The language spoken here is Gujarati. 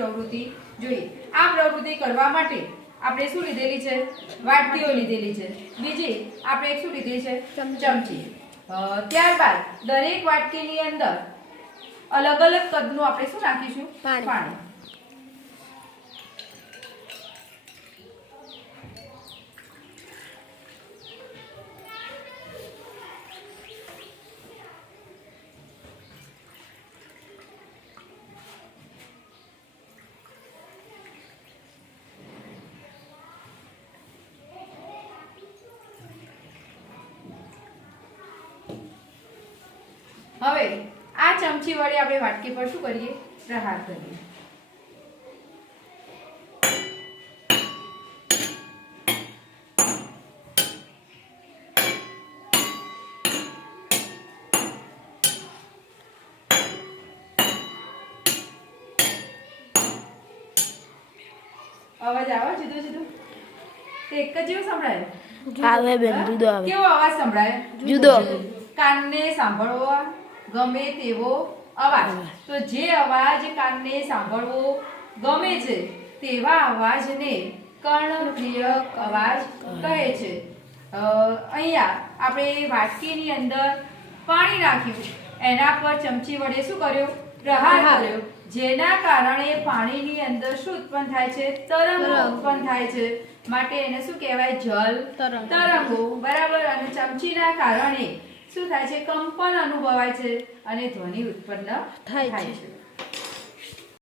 પ્રવૃત્તિ જોઈએ। આ પ્રવૃત્તિ કરવા માટે આપણે શું લીધેલી છે? વાટકીઓ લીધેલી છે। બીજી આપણે શું લીધેલી છે? ચમચી। ત્યારબાદ દરેક વાટકીની અંદર અલગ અલગ કદનું આપણે શું નાખીશું? પાણી। હવે આ ચમચી વડે આપણે વાટકી પર શું કરીએ? પ્રહાર કરીએ। અવાજ આવે જુદો જુદો? એક જ જેવો સંભળાય? આવે બેન, જુદો આવે। કેવો અવાજ સંભળાય? જુદો। કાનને સાંભળવો ગમે તેવો અવાજ। તો જે અવાજ કાનને સાંભળવો ગમે છે તેવા અવાજને કર્ણપ્રિય અવાજ કહે છે। અહીંયા આપણે વાટકીની અંદર પાણી નાખ્યું, એના પર ચમચી વડે શું કર્યું? પ્રહાર કર્યો, જેના કારણે પાણીની અંદર શું ઉત્પન્ન થાય છે? તરંગો ઉત્પન્ન થાય છે, માટે એને શું કહેવાય? જલ તરંગો। બરાબર। અને ચમચીના કારણે શું થાય છે? કંપન અનુભવાય છે અને ધ્વનિ ઉત્પન્ન થાય છે।